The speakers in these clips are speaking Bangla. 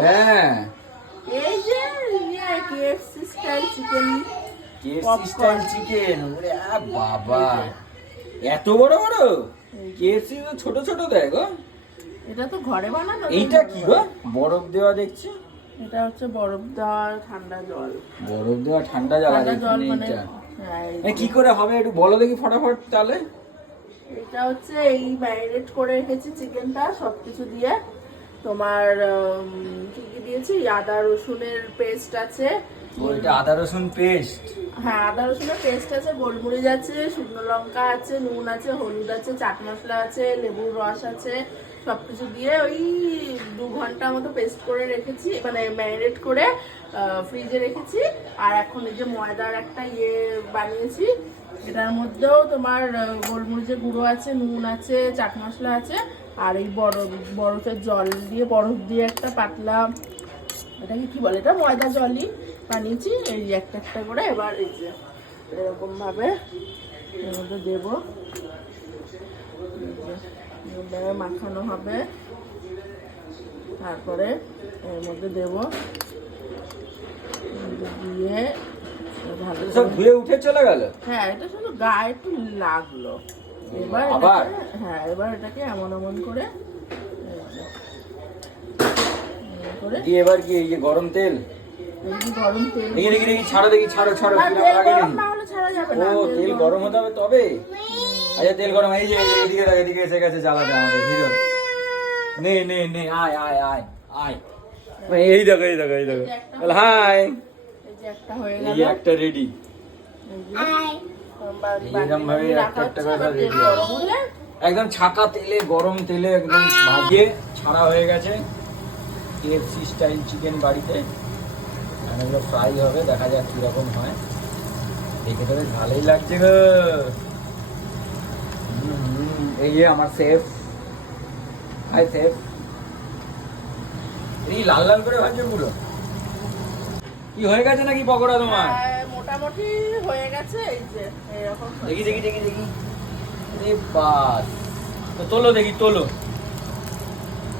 হ্যাঁ। এই যে ইয়ে KFC style chicken KFC style chicken ওরে বাবা। এত বড় বড়? কেএফসি তো ছোট ছোট দেয় গো। এটা তো ঘরে বানানো এইটা কি গো? বরফ দেওয়া দেখছি? এটা হচ্ছে বরফ দেওয়ার ঠান্ডা জল। বরফ দেওয়া ঠান্ডা জল আর মানে হ্যাঁ, কি করে হবে? একটু বলো দেখি ফটাফট তাহলে। এটা হচ্ছে এই ম্যারিনেট করে রেখেছি চিকেনটা সব কিছু দিয়ে। তোমার কি কি দিয়েছি? আদা রসুনের পেস্ট আছে। ওইটা আদা রসুন পেস্ট হ্যাঁ আদা রসুনের পেস্ট আছে, গোলমরিচ আছে, শুকনো লঙ্কা আছে, নুন আছে, হলুদ আছে, চাট মশলা আছে, লেবুর রস আছে, সবকিছু দিয়ে ওই দু ঘণ্টা মতো পেস্ট করে রেখেছি মানে ম্যারিনেট করে ফ্রিজে রেখেছি। আর এখন এই যে ময়দার একটা ইয়ে বানিয়েছি, এটার মধ্যেও তোমার গোলমরিচের গুঁড়ো আছে, নুন আছে, চাট মশলা আছে, আর এই বরফ বরফের জল দিয়ে, বরফ দিয়ে একটা পাতলা এটাকে কি বলে? এটা ময়দা জলই বানিয়েছি। এই একটা একটা করে এবার এই যে এরকম ভাবে এর মধ্যে দেবো। মাখানো হবে। তারপরে এর মধ্যে দেবো। দিয়ে সব ধুয়ে উঠে চলে গেল? হ্যাঁ এটা শুধু গায়ে একটু লাগল। এবার হ্যাঁ এবার এটাকে এমন এমন করে করে। দিয়ে এবার কি এই যে গরম তেল? এই যে গরম তেল। দেখি দেখি দেখি ছাড়ো দেখি ছাড়ো লাগে না ও তেল গরম। হতে হবে তবে? আচ্ছা তেল গরম এই যে এদিকে দেখ এদিকে এসে গেছে আমাদের হিরো। নে নে নে আয় আয় আয় আয়। এই দেখো এই দেখো এই দেখো বল হাই। এই যে একটা হয়ে রেডি ভাবে একটা একটা করে হলে একদম ছাকা তেলে গরম তেলে একদম ভাজিয়ে ছাড়া হয়ে গেছে। কেএফসি স্টাইল চিকেন বাড়িতে। আর এগুলো ফ্রাই হবে দেখা যাক কীরকম হয়। দেখে তো বেশ ভালোই লাগছে গো। এই যে আমার সেফ হাই সেফ এই লাল লাল করে ভাজছে পুরো? কি হয়ে গেছে নাকি পকোড়া তোমার? হ্যাঁ, মোটামুটি হয়ে গেছে এই যে এরকম দেখি দেখি দেখি দেখি। বাস। তো তোলো দেখি তোলো।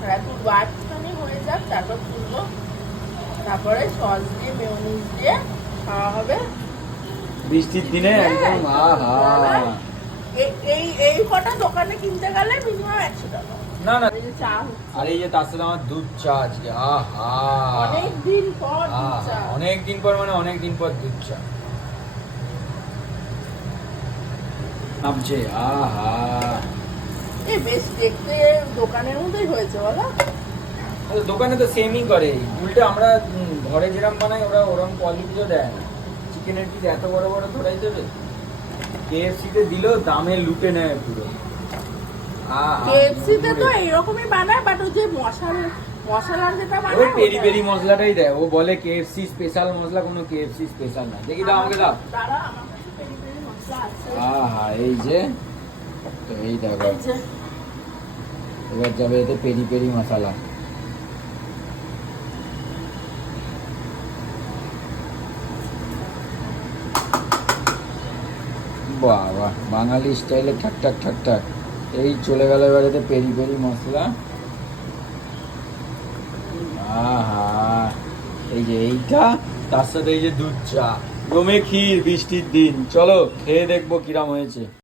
একটু বাটখানি হয়ে যাক তারপর তুলবো। তারপরে সস দিয়ে মেয়নিজ দিয়ে খাওয়া হবে। বৃষ্টির দিনে একদম এই- এই কটা দোকানে কিনতে গেলে মিনিমাম একশো টাকা। না না। চা আর এই যে তার সাথে আমার দুধ চা আজকে আহা। অনেক দিন পর অনেক দিন মানে অনেক দিন পর দুধ চা। নামছে আহা। এই বেশ দেখতে দোকানের মতোই হয়েছে বলো। দোকানে তো সেমই করে। উল্টে আমরা ঘরে যেরকম বানাই ওরা ওরকম কোয়ালিটিও দেয় না। চিকেনের পিস এত বড় বড় ধরাই দেবে? কেএফসি তে দিলেও দামে লুটে নেয় পুরো। আহা, কেএফসি তে এইরকমই বানায় বাট ওই যে মশলা মশলার যেটা ওই পেরি পেরি মশলাটাই দেয়। ও বলে কেএফসি স্পেশাল মশলা কোনো কেএফসি স্পেশাল না। দেখি দাও আমাকে দাও। দাঁড়া, আমার কাছে পেরি পেরি মশলা আছে। আহা এই যে। তো এই দেখো। এবার যাবে এতে পেরি পেরি মশলা। বাবা, বাঙালি স্টাইলে ঠাক ঠাক ঠাক ঠাক এই চলে গেল এবার এতে পেরি পেরি মশলা। আহা, এই যে এইটা, তার সাথে এই যে দুধ চা। জমে ক্ষীর বৃষ্টির দিন। চলো, খেয়ে দেখব কিরাম হয়েছে।